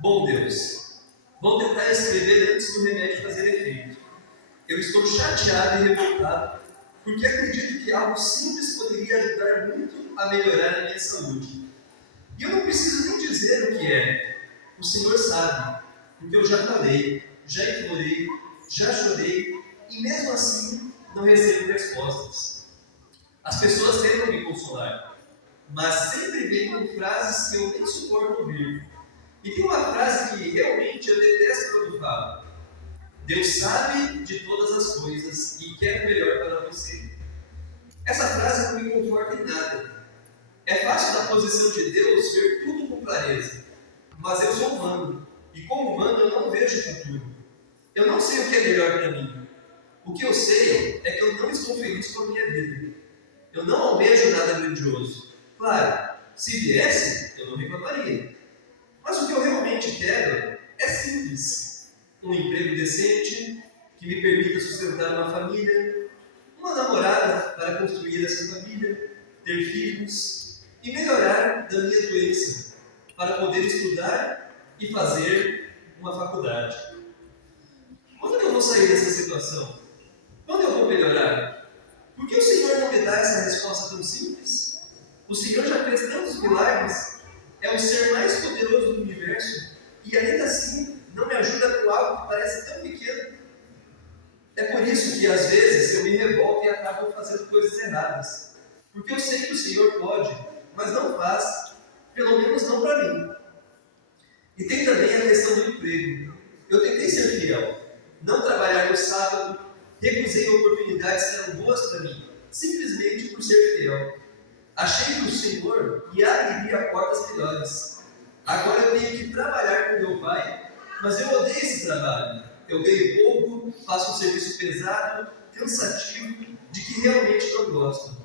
Bom Deus, vou tentar escrever antes do remédio fazer efeito. Eu estou chateado e revoltado, porque acredito que algo simples poderia ajudar muito a melhorar a minha saúde. E eu não preciso nem dizer o que é. O Senhor sabe, porque eu já falei, já implorei, já chorei, e mesmo assim não recebo respostas. As pessoas tentam me consolar, mas sempre vêm com frases que eu nem suporto ouvir. E tem uma frase que realmente eu detesto quando falo. Deus sabe de todas as coisas e quer o melhor para você. Essa frase não me conforta em nada. É fácil da posição de Deus ver tudo com clareza, mas eu sou humano, e como humano eu não vejo o futuro. Eu não sei o que é melhor para mim. O que eu sei é que eu não estou feliz com a minha vida. Eu não almejo nada grandioso. Claro, se viesse, eu não reclamaria. Mas o que eu realmente quero é simples. Um emprego decente, que me permita sustentar uma família, uma namorada para construir essa família, ter filhos e melhorar da minha doença, para poder estudar e fazer uma faculdade. Quando eu vou sair dessa situação? Quando eu vou melhorar? Por que o Senhor não me dá essa resposta tão simples? O Senhor já fez tantos milagres, é o ser mais poderoso do universo, e ainda assim não me ajuda com algo que parece tão pequeno. É por isso que às vezes eu me revolto e acabo fazendo coisas erradas. Porque eu sei que o Senhor pode, mas não faz, pelo menos não para mim. E tem também a questão do emprego. Eu tentei ser fiel, não trabalhar no sábado, recusei oportunidades que eram boas para mim, simplesmente por ser fiel. Achei que o Senhor me abriria portas melhores. Agora eu tenho que trabalhar com meu pai, mas eu odeio esse trabalho. Eu ganho pouco, faço um serviço pesado, cansativo, de que realmente não gosto.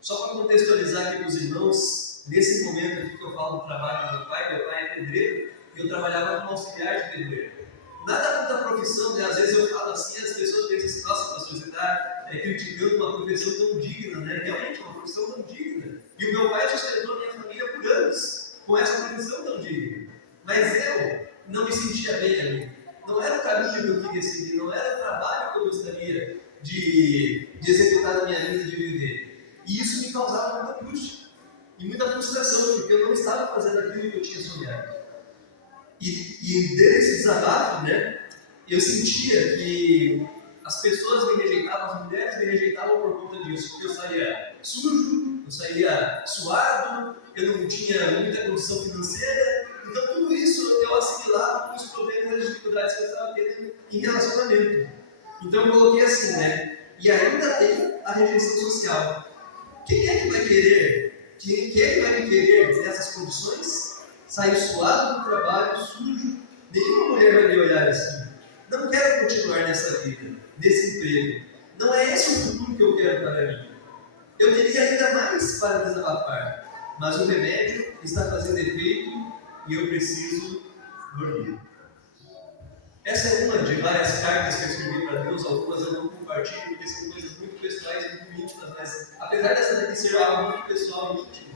Só para contextualizar aqui para os irmãos, nesse momento aqui que eu falo do trabalho do meu pai é pedreiro, e eu trabalhava como auxiliar de pedreiro. Nada contra a profissão, né? Às vezes eu falo assim, as pessoas pensam assim, nossa, pastor, você está criticando uma profissão tão digna, né? Realmente, uma profissão tão digna. E o meu pai sustentou a minha família por anos com essa profissão tão digna. Mas eu não me sentia bem ali. Não era o caminho que eu queria seguir, não era o trabalho que eu gostaria de executar na minha vida, de viver. E isso me causava muita angústia e muita frustração, porque eu não estava fazendo aquilo que eu tinha sonhado. E desse desabafo, né, eu sentia que as pessoas me rejeitavam, as mulheres me rejeitavam por conta disso, porque eu saía sujo, eu saía suado, eu não tinha muita condição financeira, então tudo isso eu assimilava com os problemas e as dificuldades que eu estava tendo em relacionamento. Então eu coloquei assim, né, e ainda tem a rejeição social. Quem é que vai querer, quem é que vai me querer nessas condições? Sair suado do trabalho, sujo, nenhuma mulher vai me olhar assim. Não quero continuar nessa vida, nesse emprego. Não é esse o futuro que eu quero para mim. Eu teria ainda mais para desabafar, mas o remédio está fazendo efeito e eu preciso dormir. Essa é uma de várias cartas que eu escrevi para Deus, algumas eu não compartilho porque são coisas muito pessoais e muito íntimas, mas apesar dessa daqui ser algo muito pessoal e íntimo,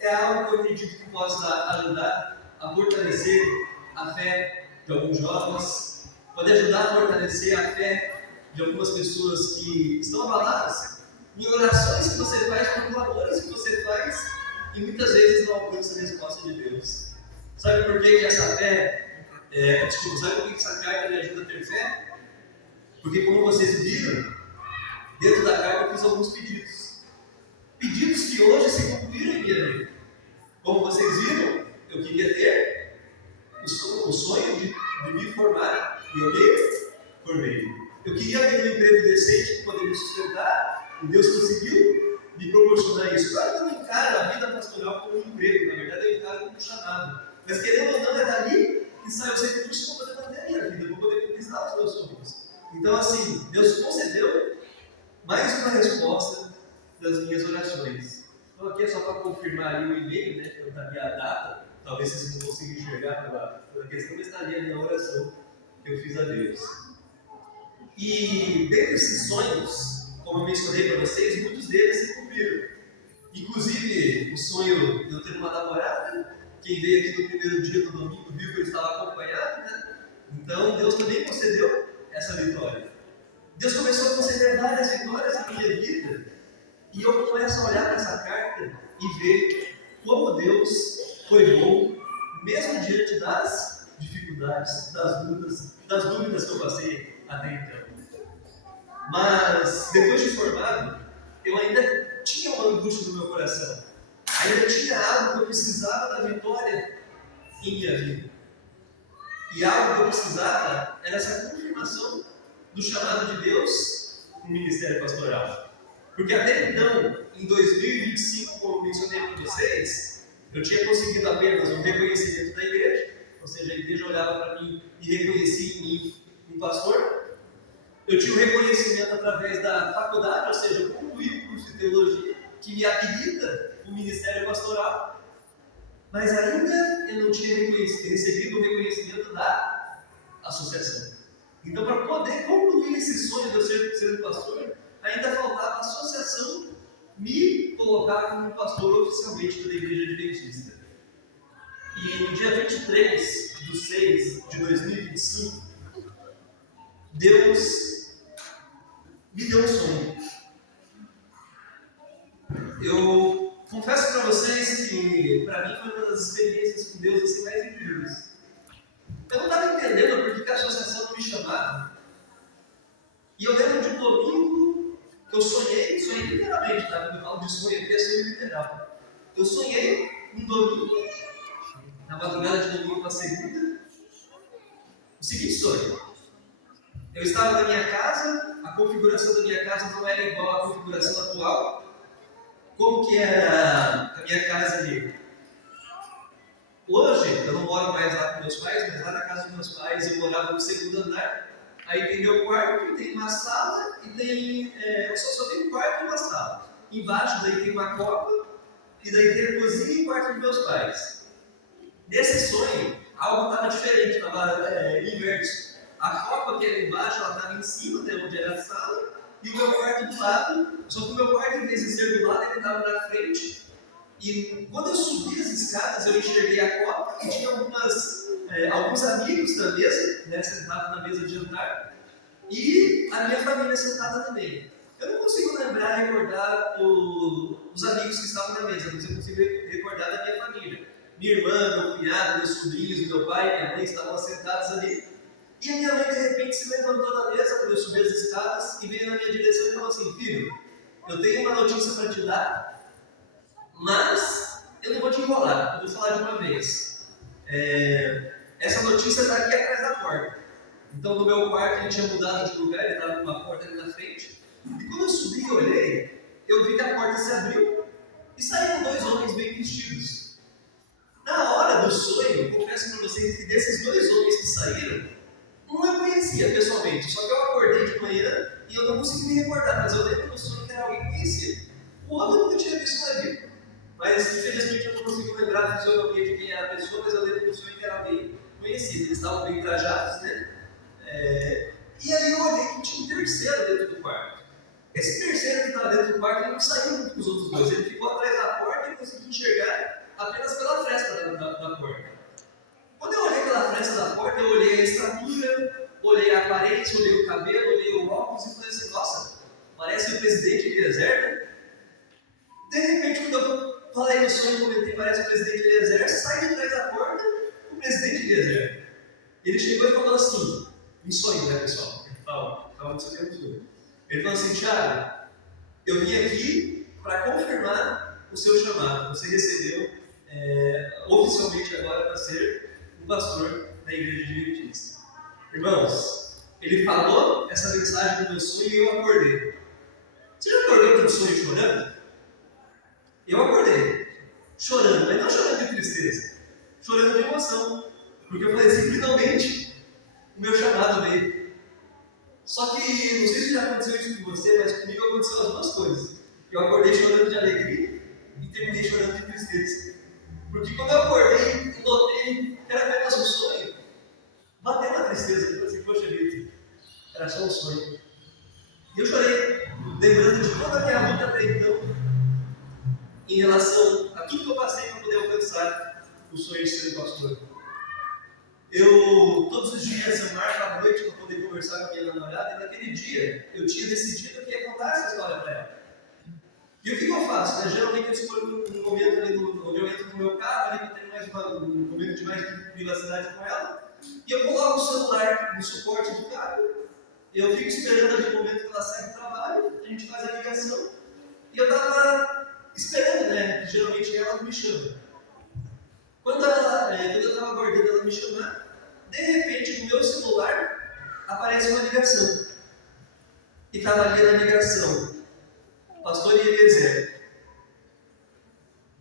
é algo que eu acredito que possa ajudar a fortalecer a fé de alguns jovens, pode ajudar a fortalecer a fé de algumas pessoas que estão abaladas em orações que você faz, por clamores que você faz e muitas vezes não alcança a resposta de Deus. Sabe por que essa fé, sabe por que essa carta me ajuda a ter fé? Porque como vocês viram, dentro da carta eu fiz alguns pedidos. Pedidos que hoje se cumpriram em minha vida. Como vocês viram, eu queria ter o sonho de me formar, e eu me formei. Eu queria ter um emprego decente que poderia me sustentar, e Deus conseguiu me proporcionar isso. Claro que eu não encaro a vida pastoral como um emprego, na verdade eu encaro como um chamado. Mas querendo ou não, é dali que sai os recursos para poder manter a minha vida, para poder conquistar os meus sonhos. Então, assim, Deus concedeu mais uma resposta das minhas orações. Então aqui é só para confirmar ali o e-mail, né, que eu sabia a data, talvez vocês não consigam enxergar pela questão, mas está ali a minha oração que eu fiz a Deus. E dentre esses sonhos, como eu mencionei para vocês, muitos deles se cumpriram. Inclusive o sonho de eu ter uma namorada, Quem veio aqui no primeiro dia do domingo viu que eu estava acompanhado, né? Então Deus também concedeu essa vitória. Deus começou a conceder várias vitórias na minha vida. E eu começo a olhar para essa carta e ver como Deus foi bom, mesmo diante das dificuldades, das lutas, das dúvidas que eu passei até então. Mas, depois de formado, eu ainda tinha uma angústia no meu coração. Ainda tinha algo que eu precisava da vitória em minha vida. E algo que eu precisava era essa confirmação do chamado de Deus no ministério pastoral. Porque até então, em 2025, como mencionei para vocês, eu tinha conseguido apenas um reconhecimento da igreja, ou seja, a igreja olhava para mim e reconhecia em mim um pastor. Eu tinha um reconhecimento através da faculdade, ou seja, eu concluí o curso de teologia, que me habilita o ministério pastoral, mas ainda eu não tinha recebido o reconhecimento da associação. Então, para poder concluir esse sonho de eu ser pastor, ainda faltava a associação me colocar como pastor oficialmente da Igreja Adventista. E no dia 23/6/2025, Deus me deu um sonho. Eu confesso para vocês que, para mim, foi uma das experiências com Deus assim, mais incríveis. Eu não estava entendendo por que a associação não me chamava. E eu lembro de um domingo que eu sonhei literalmente, tá? Quando eu falo de sonho aqui, é sonho literal. Eu sonhei um domingo, na madrugada de domingo para segunda, o seguinte sonho. Eu estava na minha casa, a configuração da minha casa não era igual à configuração atual. Como que era a minha casa ali? Hoje, eu não moro mais lá com meus pais, mas lá na casa dos meus pais eu morava no segundo andar. Aí tem meu quarto, tem uma sala e tem... só tem um quarto e uma sala. Embaixo daí tem uma copa e daí tem a cozinha e o quarto dos meus pais. Nesse sonho, algo estava diferente, estava inverso. A copa que era embaixo, ela estava em cima, de onde era a sala, e o meu quarto do lado, só que o meu quarto, em vez de ser do lado, ele estava na frente. E quando eu subi as escadas, eu enxerguei a copa e tinha alguns amigos da mesa, né, sentados na mesa de jantar, e a minha família sentada também. Eu não consigo recordar os amigos que estavam na mesa, mas eu consigo recordar da minha família. Minha irmã, meu cunhado, meus sobrinhos, meu pai e minha mãe estavam sentados ali. E a minha mãe, de repente, se levantou da mesa quando eu subi as escadas e veio na minha direção e falou assim: filho, eu tenho uma notícia para te dar, mas eu não vou te enrolar, eu vou falar de uma vez. Essa notícia está aqui atrás da porta. Então, no meu quarto, ele tinha mudado de lugar, ele estava com uma porta ali na frente. E quando eu subi e olhei, eu vi que a porta se abriu e saíram dois homens bem vestidos. Na hora do sonho, eu confesso para vocês que desses dois homens que saíram, um eu conhecia pessoalmente, só que eu acordei de manhã e eu não consegui me recordar, mas eu lembro do sonho que era alguém conhecido. O outro eu nunca tinha visto na vida, mas infelizmente eu não consigo lembrar fisionomia de quem era a pessoa, mas eu lembro do sonho que era alguém conhecido. Eles estavam bem trajados, né? E aí eu olhei que tinha um terceiro dentro do quarto. Esse terceiro que estava dentro do quarto, ele não saiu junto com os outros dois, ele ficou atrás da porta e consegui enxergar apenas pela fresta da porta. Quando eu olhei pela fresta da porta, eu olhei a estatura, olhei a aparência, olhei o cabelo, olhei o óculos e falei assim: nossa, parece o presidente Eliezer, né? De repente, quando eu falei no sonho, comentei, parece o presidente Eliezer, sai de trás da porta o presidente Eliezer. Ele chegou e falou assim, em sonho, né, pessoal? Estava no sonho. Ele falou assim: Thiago, eu vim aqui para confirmar o seu chamado. Você recebeu oficialmente agora para ser um pastor da Igreja Adventista. Irmãos, ele falou essa mensagem no meu sonho e eu acordei. Você já acordou do sonho chorando? Eu acordei chorando, mas não chorando de tristeza, chorando de emoção, porque eu falei assim: finalmente o meu chamado veio. Só que, não sei se já aconteceu isso com você, mas comigo aconteceu as duas coisas. Eu acordei chorando de alegria e terminei chorando de tristeza. Porque quando eu acordei e notei que era apenas um sonho, bateu uma tristeza. Eu falei assim: poxa vida, era só um sonho. E eu chorei, lembrando de toda a minha luta até então, em relação a tudo que eu passei para poder alcançar o sonho Todos os dias eu marco à noite para poder conversar com a minha namorada, e naquele dia eu tinha decidido que ia contar essa história para ela. E o que eu faço? Né? Geralmente eu escolho um momento ali onde eu entro no meu carro, ali para ter um momento de mais privacidade com ela, e eu coloco o celular no suporte do carro, e eu fico esperando ali o momento que ela sai do trabalho, a gente faz a ligação, e eu estava esperando, né? Que geralmente ela me chama. Quando eu estava aguardando ela me chamar, de repente no meu celular aparece uma ligação. E estava ali na ligação, pastor Eliezer.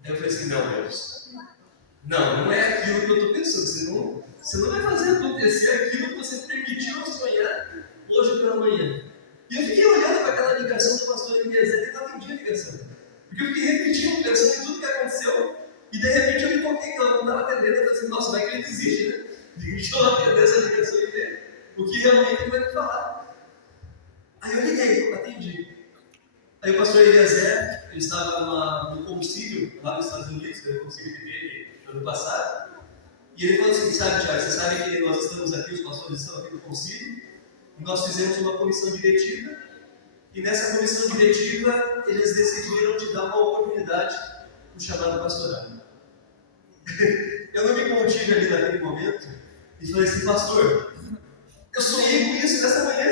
Aí eu falei assim, não, Deus, não é aquilo que eu estou pensando, você não vai fazer acontecer aquilo que você permitiu eu sonhar hoje pela manhã. E eu fiquei olhando para aquela ligação do pastor Eliezer e não atendi a ligação. Porque eu fiquei repetindo, pensando em tudo que aconteceu, e de repente eu me toquei que ela não estava atendendo. Eu falei assim, nossa, vai que ele desiste, né? Deixa eu atender essa ligação e ver o que realmente ele vai me falar. Aí eu liguei, atendi. Aí o pastor Eliezer, ele estava no concílio lá nos Estados Unidos, que era o concílio que teve ano passado, e ele falou assim, sabe, Thiago, você sabe que nós estamos aqui, os pastores estão aqui no concílio, e nós fizemos uma comissão diretiva, e nessa comissão diretiva eles decidiram te dar uma oportunidade no chamado pastoral. Eu não me contive ali naquele momento e falei assim, pastor, eu sonhei com isso nessa manhã.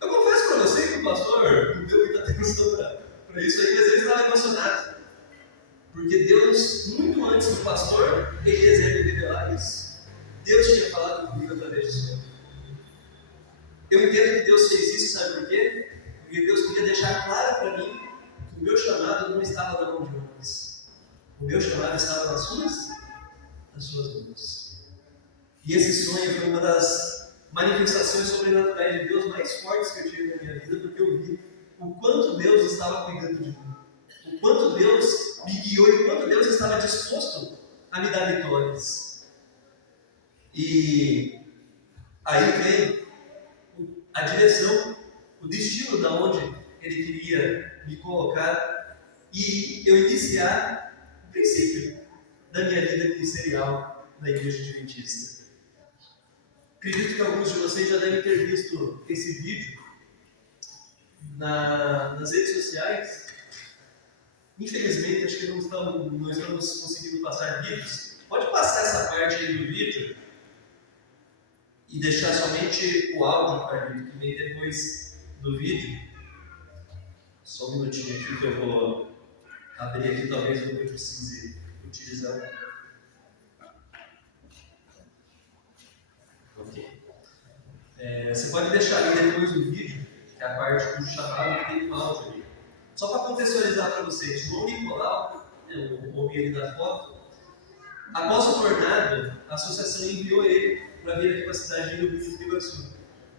Eu confesso para você que o pastor não deu muita atenção para isso aí, mas ele estava emocionado. Porque Deus, muito antes do pastor Eliezer me revelar isso, Deus tinha falado comigo através de sonho. Eu entendo que Deus fez isso, sabe por quê? Porque Deus queria deixar claro para mim que o meu chamado não estava na mão de homens. O meu chamado estava nas suas mãos. E esse sonho foi uma das manifestações sobrenaturais de Deus mais fortes que eu tive na minha vida, porque eu vi o quanto Deus estava cuidando de mim, o quanto Deus me guiou e o quanto Deus estava disposto a me dar vitórias. E aí vem a direção, o destino da onde Ele queria me colocar e eu iniciar o princípio da minha vida ministerial na Igreja Adventista. Acredito que alguns de vocês já devem ter visto esse vídeo nas redes sociais. Infelizmente, acho que não estamos conseguindo passar vídeos. Pode passar essa parte aí do vídeo e deixar somente o áudio, Carlito, que vem depois do vídeo. Só um minutinho aqui que eu vou abrir aqui, talvez eu precise utilizar. Ok. Você pode deixar ali depois do vídeo, que é a parte do chamado que tem um áudio ali. Só para contextualizar para vocês, João Nicolau, o homem ali da foto, após o tornado, a associação enviou ele para vir aqui para a cidade de Rio Grande do Sul.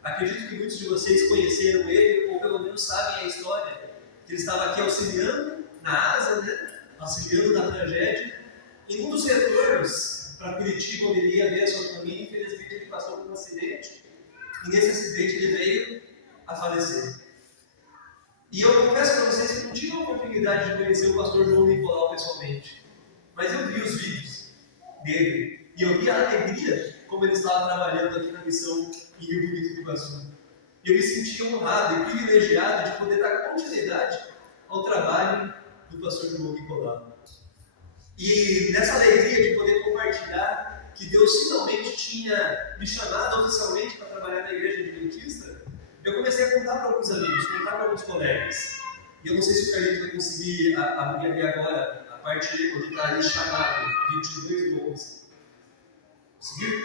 Acredito que muitos de vocês conheceram ele, ou pelo menos sabem a história, que ele estava aqui auxiliando na asa, né? Auxiliando na tragédia. E num dos retornos para Curitiba, onde ele ia ver a sua família, infelizmente ele passou por um acidente, e nesse acidente ele veio a falecer. E eu confesso para vocês que eu não tive a oportunidade de conhecer o pastor João Nicolau pessoalmente, mas eu vi os vídeos dele e eu vi a alegria como ele estava trabalhando aqui na missão em Rio Bonito do Sul. E eu me senti honrado e privilegiado de poder dar continuidade ao trabalho do pastor João Nicolau. E nessa alegria de poder compartilhar que Deus finalmente tinha me chamado oficialmente para trabalhar na igreja adventista, eu comecei a contar para alguns amigos, contar para alguns colegas. E eu não sei se o Carlito vai conseguir abrir ali agora a parte onde está ali chamado 22:11. Conseguiu?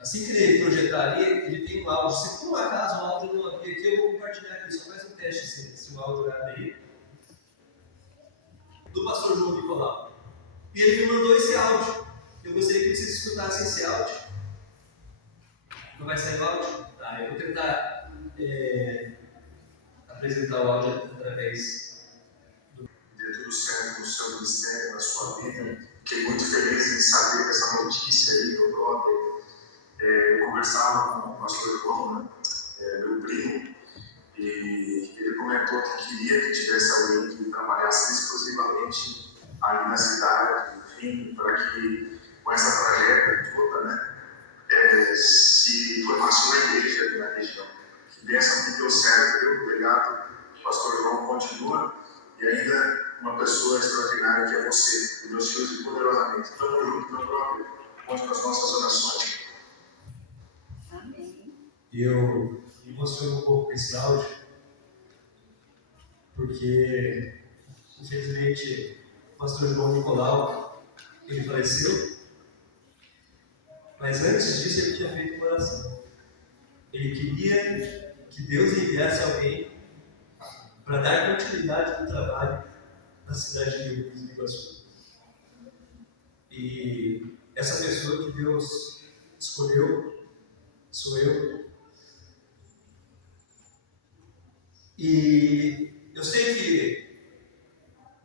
Assim que ele projetar ali, ele tem um áudio. Se por um acaso o áudio não abrir aqui, eu vou compartilhar aqui. Só faz um teste se o áudio abre aí. Do pastor João Nicolau. E ele me mandou esse áudio. Eu gostaria que vocês escutassem esse áudio. Não vai sair o áudio? Tá, eu vou tentar apresentar o áudio através do. Dê tudo certo no seu ministério, na sua vida. Fiquei muito feliz em saber dessa notícia aí, meu brother. Eu conversava com o pastor João, né? Meu primo, e ele comentou que queria que tivesse alguém que trabalhasse exclusivamente ali na cidade, enfim, para que com essa tragédia toda, né? Se formasse uma igreja aqui na região. Que bênção que deu certo, viu? Obrigado, pastor João, continua. E ainda uma pessoa extraordinária que é você, e Deus te use poderosamente. Estamos juntos, meu próprio. Conte com as nossas orações. Amém. Eu me emociono um pouco com esse áudio, porque, infelizmente, o pastor João Nicolau, ele faleceu, mas antes disso ele tinha feito uma oração. Ele queria que Deus enviasse alguém para dar continuidade no trabalho na cidade de Rio Grande do Sul. E essa pessoa que Deus escolheu sou eu. E eu sei que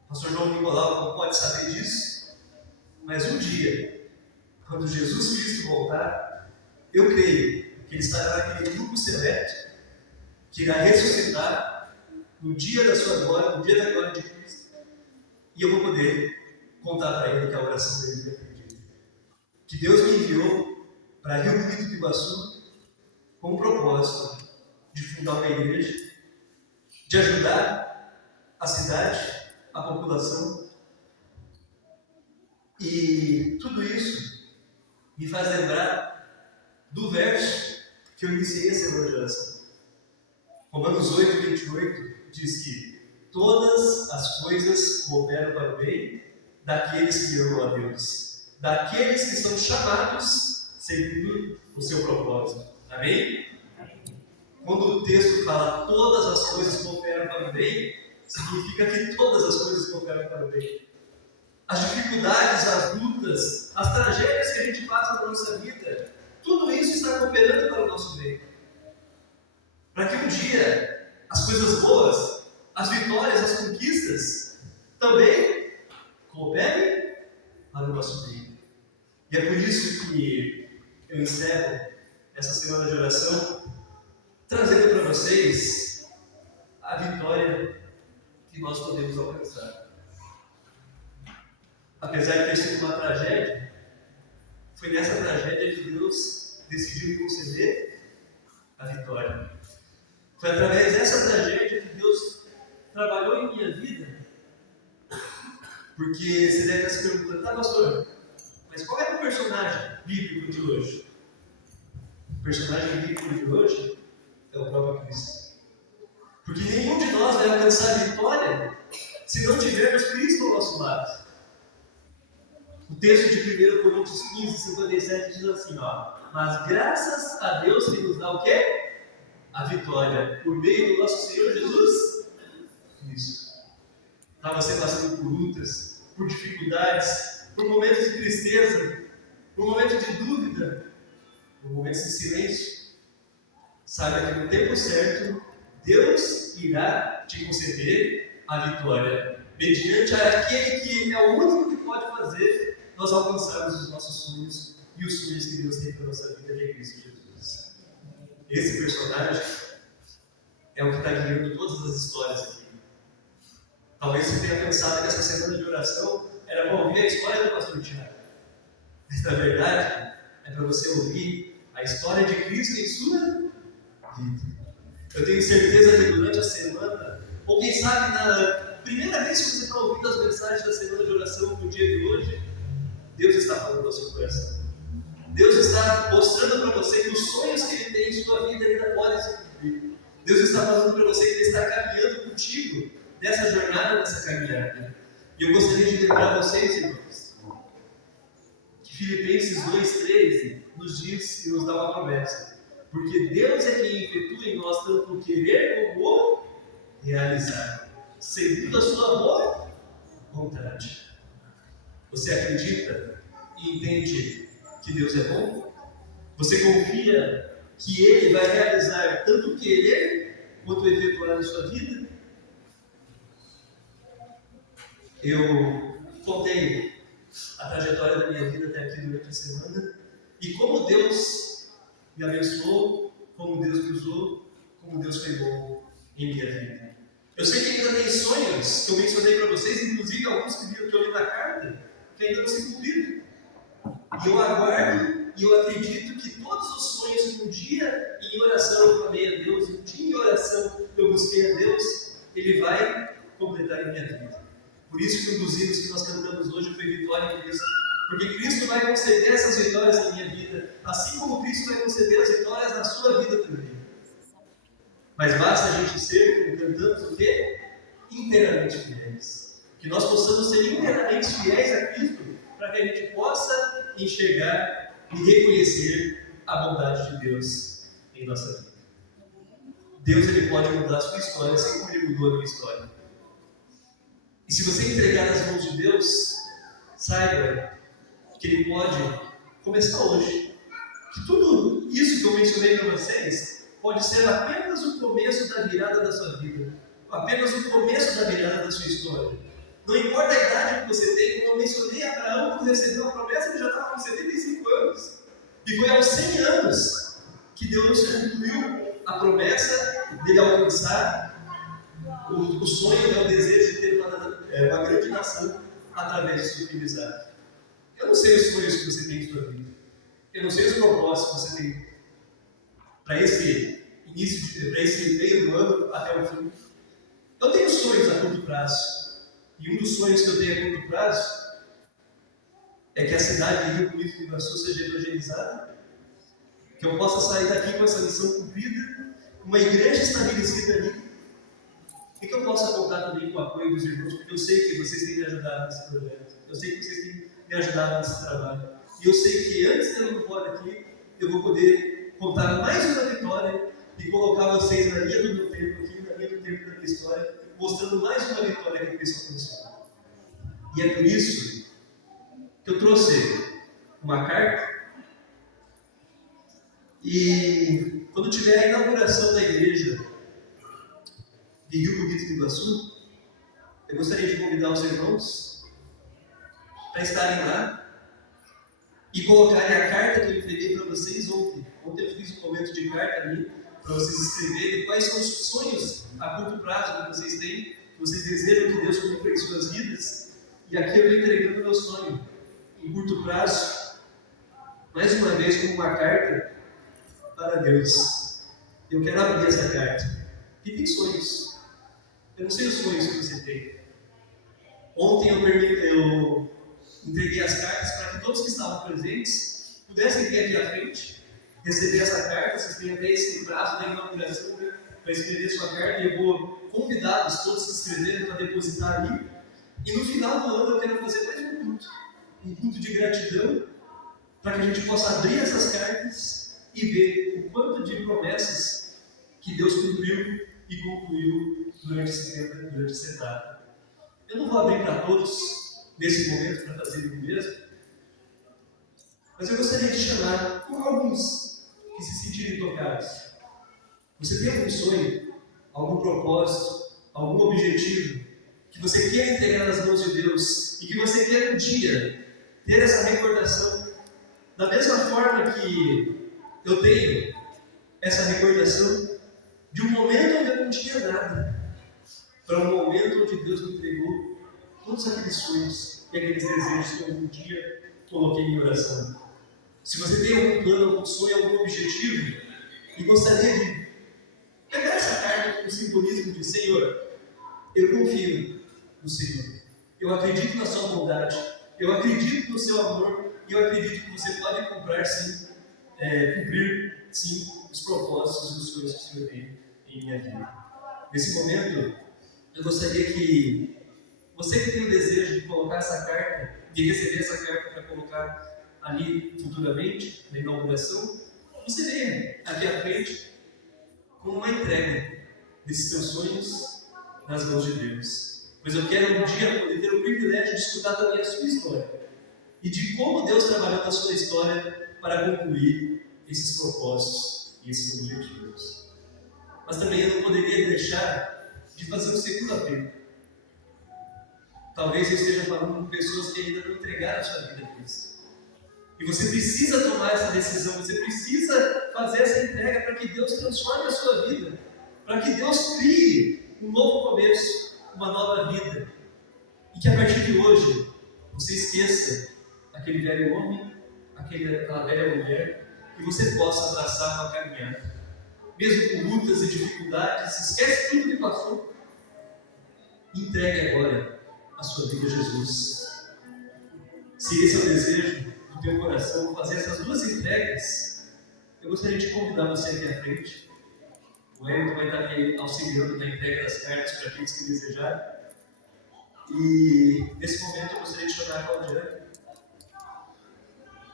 o pastor João Nicolau não pode saber disso, mas um dia, quando Jesus Cristo voltar, eu creio que ele estará naquele grupo seleto que irá ressuscitar no dia da sua glória, no dia da glória de Cristo. E eu vou poder contar para ele que a oração dele foi atendida. Que Deus me enviou para Rio Bonito do Iguaçu com o propósito de fundar uma igreja, de ajudar a cidade, a população. E tudo isso me faz lembrar do verso que eu iniciei a semana de oração. Romanos 8, 28 diz que todas as coisas cooperam para o bem daqueles que amam a Deus, daqueles que são chamados segundo o seu propósito. Amém? Quando o texto fala todas as coisas cooperam para o bem, significa que todas as coisas cooperam para o bem. As dificuldades, as lutas, as tragédias que a gente passa na nossa vida, tudo isso está cooperando para o nosso bem. Para que um dia as coisas boas, as vitórias, as conquistas também cooperem para o nosso bem. E é por isso que eu encerro essa semana de oração trazendo para vocês a vitória que nós podemos alcançar. Apesar de ter sido uma tragédia, foi nessa tragédia que Deus decidiu conceder a vitória. Foi através dessa tragédia que Deus trabalhou em minha vida. Porque você deve estar se perguntando, tá, pastor, mas qual é o personagem bíblico de hoje? O personagem bíblico de hoje é o próprio Cristo. Porque nenhum de nós vai alcançar a vitória se não tivermos Cristo ao nosso lado. O texto de 1 Coríntios 15, 57 diz assim, mas graças a Deus que nos dá o quê? A vitória por meio do nosso Senhor Jesus Cristo. Está você passando por lutas, por dificuldades, por momentos de tristeza, por momentos de dúvida, por momentos de silêncio. Saiba que no tempo certo, Deus irá te conceder a vitória, mediante aquele que é o único que pode fazer nós alcançarmos os nossos sonhos e os sonhos que Deus tem para a nossa vida, que é Cristo Jesus. Esse personagem é o que está guiando todas as histórias aqui. Talvez você tenha pensado que essa semana de oração era para ouvir a história do pastor Tiago. Mas na verdade, é para você ouvir a história de Cristo em sua vida. Eu tenho certeza que durante a semana, ou quem sabe na primeira vez que você está ouvindo as mensagens da semana de oração no dia de hoje, Deus está falando ao seu coração. Deus está mostrando para você que os sonhos que Ele tem em sua vida ainda podem se cumprir. Deus está falando para você que Ele está caminhando contigo nessa jornada, nessa caminhada. E eu gostaria de lembrar vocês, irmãos, que Filipenses 2,13 nos diz e nos dá uma promessa. Porque Deus é quem efetua em nós tanto o querer como o realizar, segundo a sua boa vontade. Você acredita e entende que Deus é bom? Você confia que Ele vai realizar tanto o querer quanto o efetuar na sua vida? Eu contei a trajetória da minha vida até aqui durante a semana e como Deus me abençoou, como Deus me usou, como Deus foi bom em minha vida. Eu sei que ainda tem sonhos que eu mencionei para vocês, inclusive alguns que eu li na carta, que ainda não se cumpriram. E eu aguardo e eu acredito que todos os sonhos que um dia em oração eu clamei a Deus, um dia em oração eu busquei a Deus, Ele vai completar em minha vida. Por isso que um dos hinos que nós cantamos hoje foi Vitória em Cristo. Porque Cristo vai conceder essas vitórias na minha vida, assim como Cristo vai conceder as vitórias na sua vida também. Mas basta a gente ser, como cantamos, o quê? Inteiramente fiéis. Que nós possamos ser inteiramente fiéis a Cristo, para que a gente possa enxergar e reconhecer a bondade de Deus em nossa vida. Deus, Ele pode mudar a sua história, assim como Ele mudou a minha história. E se você entregar nas mãos de Deus, saiba que Ele pode começar hoje. Que tudo isso que eu mencionei para vocês pode ser apenas o começo da virada da sua vida. Apenas o começo da virada da sua história. Não importa a idade que você tem, como eu mencionei, Abraão, quando recebeu a promessa, ele já estava com 75 anos. E foi aos 100 anos que Deus concluiu a promessa dele alcançar o sonho, o desejo de ter uma grande nação através de seu filho Isaac. Eu não sei os sonhos que você tem em sua vida. Eu não sei os propósitos que você tem para esse meio do ano até o fim. Eu tenho sonhos a curto prazo. E um dos sonhos que eu tenho a curto prazo é que a cidade de Rio Bonito do Iguaçu seja evangelizada, que eu possa sair daqui com essa missão cumprida, uma igreja estabelecida ali, e que eu possa contar também com o apoio dos irmãos, porque eu sei que vocês têm me ajudado nesse projeto, eu sei que vocês têm me ajudado nesse trabalho, e eu sei que antes de eu ir embora aqui, eu vou poder contar mais uma vitória e colocar vocês na linha do meu tempo aqui, na linha do tempo da minha história, mostrando mais uma vitória que Cristo aconteceu. E é por isso que eu trouxe uma carta. E quando tiver a inauguração da igreja de Rio Bonito do Iguaçu, eu gostaria de convidar os irmãos para estarem lá e colocarem a carta que eu entreguei para vocês ontem. Ontem eu fiz um momento de carta ali para vocês escreverem quais são os sonhos a curto prazo que vocês têm, que vocês desejam que Deus cumpra em suas vidas. E aqui eu estou entregando o meu sonho em curto prazo, mais uma vez como uma carta para Deus. Eu quero abrir essa carta. E tem sonhos. Eu não sei os sonhos que você tem. Ontem eu entreguei as cartas para que todos que estavam presentes pudessem vir aqui à frente, receber essa carta. Vocês têm até esse prazo da inauguração para escrever sua carta, e eu vou convidá-los todos que escreverem para depositar ali. E no final do ano eu quero fazer mais um culto de gratidão, para que a gente possa abrir essas cartas e ver o quanto de promessas que Deus cumpriu e concluiu durante esse tempo, durante essa etapa. Eu não vou abrir para todos nesse momento para fazer o mesmo, mas eu gostaria de chamar alguns que se sentirem tocados. Você tem algum sonho, algum propósito, algum objetivo que você quer entregar nas mãos de Deus e que você quer um dia ter essa recordação? Da mesma forma que eu tenho essa recordação de um momento onde eu não tinha nada, para um momento onde Deus me entregou todos aqueles sonhos e aqueles desejos que eu um dia coloquei em oração. Se você tem algum plano, algum sonho, algum objetivo e gostaria de pegar essa carta com o simbolismo de Senhor, eu confio no Senhor, eu acredito na sua bondade, eu acredito no seu amor, e eu acredito que você pode cumprir sim os propósitos e os sonhos que o Senhor tem em minha vida. Nesse momento, eu gostaria que você que tem o desejo de colocar essa carta, de receber essa carta para colocar ali futuramente, na inauguração, você venha aqui à frente com uma entrega desses seus sonhos nas mãos de Deus. Pois eu quero um dia poder ter o privilégio de escutar também a sua história e de como Deus trabalhou na sua história para concluir esses propósitos e esses objetivos. Mas também eu não poderia deixar de fazer um segundo apelo. Talvez eu esteja falando com pessoas que ainda não entregaram a sua vida a Cristo. E você precisa tomar essa decisão, você precisa fazer essa entrega para que Deus transforme a sua vida, para que Deus crie um novo começo, uma nova vida. E que a partir de hoje, você esqueça aquele velho homem, aquela velha mulher, que você possa abraçar uma caminhada, mesmo com lutas e dificuldades. Esquece tudo que passou e entregue agora a sua vida a Jesus. Se esse é o desejo do teu coração, fazer essas duas entregas, eu gostaria de convidar você aqui à frente. O Wellington vai estar me auxiliando na entrega das cartas para aqueles que desejarem. E nesse momento eu gostaria de chamar a Claudiane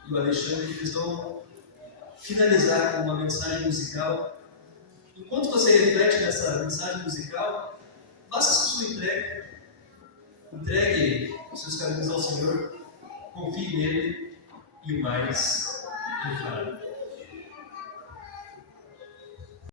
e o Alexandre, que eles vão finalizar com uma mensagem musical. Enquanto você reflete nessa mensagem musical, faça a sua entrega. Entregue os seus caminhos ao Senhor, confie nele e o mais Ele fará.